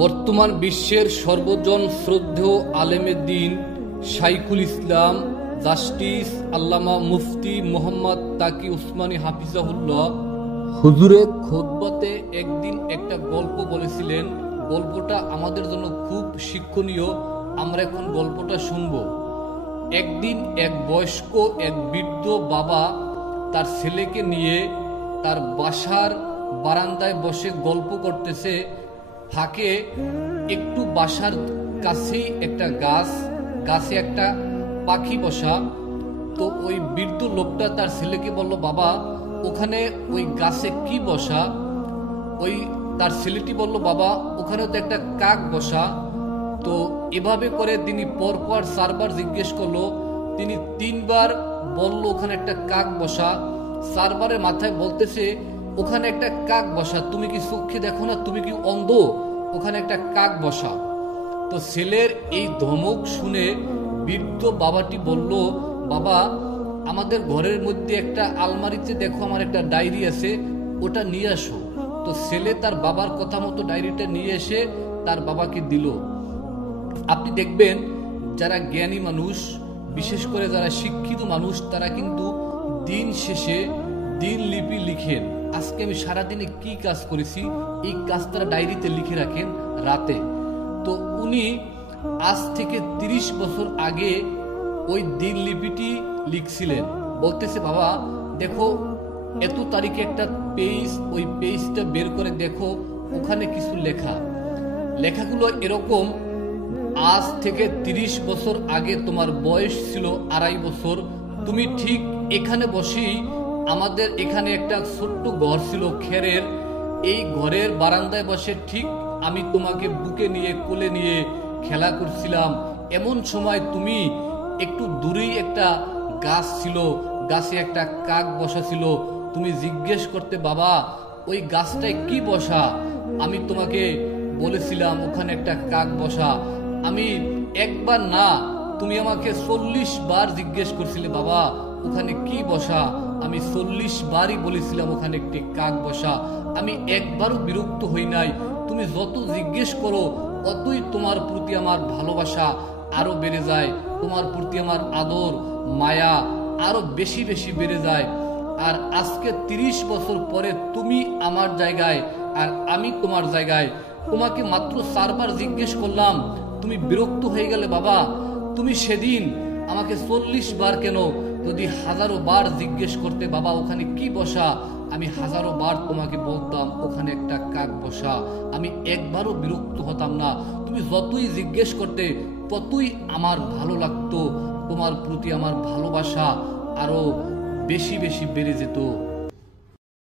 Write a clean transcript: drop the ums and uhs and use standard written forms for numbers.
বর্তমান বিশ্বের সর্বজন শ্রদ্ধেয় আলেমে দ্বীন শাইখুল ইসলাম জাস্টিস আল্লামা মুফতি মোহাম্মদ তাকি উসমানী হাফিজাহুল্লাহ হুজুরে খুতবাতে একদিন একটা গল্প বলেছিলেন। গল্পটা আমাদের জন্য খুব শিক্ষণীয়। আমরা এখন গল্পটা শুনব। একদিন এক বয়স্ক এক বৃদ্ধ বাবা তার ছেলেকে নিয়ে তার বাসার বারান্দায় বসে গল্প করতেছে। ফাঁকে একটু বাসার কাছেই একটা গাছে একটা পাখি বসা। তো ওই বৃদ্ধ লোকটা তার ছেলেকে বলল, বাবা ওখানে ওই গাছে কি বসা? ওই তার ছেলেটি বলল, বাবা ওখানে তো একটা কাক বসা। তো এভাবে করে তিনি পরপর 4 বার জিজ্ঞেস করলো। তিনি 3 বার বলল ওখানে একটা কাক বসা। 4 বারের মাথায় বলতেছে, ওখানে একটা কাক বসা, তুমি কি চোখে দেখো না? তুমি কি অন্ধ? ওখানে একটা কাক বসা। তো ছেলের এই ধমক শুনে বৃদ্ধ বাবাটি বলল, বাবা আমাদের ঘরের মধ্যে একটা আলমারিতে দেখো আমার একটা ডায়েরি আছে, ওটা নিয়ে আসো। তো ছেলে তার বাবার কথা মতো ডায়েরিটা নিয়ে এসে তার বাবাকে দিল। আপনি দেখবেন যারা জ্ঞানী মানুষ, বিশেষ করে যারা শিক্ষিত মানুষ, তারা কিন্তু দিন শেষে দিন লিপি লিখেন। আজকে আমি সারাদিনে কি কাজ করেছি এই কাজ তারা ডায়েরিতে লিখে রাখেন রাতে। তো উনি আজ থেকে 30 বছর আগে ওই দিন লিপিটি লিখছিলেন। বলতেছে, বাবা দেখো এত তারিখে একটা পেজ, ওই পেজটা বের করে দেখো, ওখানে কিছু লেখাগুলো এরকম, আজ থেকে 30 বছর আগে তোমার বয়স ছিল 2.5 বছর। তুমি ঠিক এখানে বসেই, আমাদের এখানে একটা ছোট্ট ঘর ছিল খেরের, এই ঘরের বারান্দায় বসে ঠিক আমি তোমাকে বুকে নিয়ে কোলে নিয়ে খেলা করছিলাম। এমন সময় তুমি একটু দূরেই একটা গাছ ছিল, গাছে একটা কাক বসা ছিল। তুমি জিজ্ঞেস করতে, বাবা ওই গাছটায় কি বসা? আমি তোমাকে বলেছিলাম ওখানে একটা কাক বসা। আমি একবার না, তুমি আমাকে 40 বার জিজ্ঞেস করছিলে, বাবা ওখানে কি বসা? আমি 40 বারই বলেছিলাম ওখানে একটি কাক বসা। আমি একবারও বিরক্ত হই নাই। তুমি যত জিজ্ঞেস করো ততই তোমার প্রতি আমার ভালোবাসা আরো বেড়ে যায়, তোমার প্রতি আমার আদর মায়া আরো বেশি বেশি বেড়ে যায়। আর আজকে 30 বছর পরে তুমি আমার জায়গায় আর আমি তোমার জায়গায়। তোমাকে মাত্র 4 বার জিজ্ঞেস করলাম, তুমি বিরক্ত হয়ে গেলে। বাবা তুমি সেদিন আমাকে 40 বার কেন? যদি 1000 বার জিজ্ঞেস করতে, বাবা ওখানে কি বসা, আমি 1000 বার তোমাকে বলতাম ওখানে একটা কাক বসা। আমি একবারও বিরক্ত হতাম না। তুমি যতই জিজ্ঞেস করতে ততই আমার ভালো লাগতো, তোমার প্রতি আমার ভালোবাসা আরো বেশি বেশি বেড়ে যেত।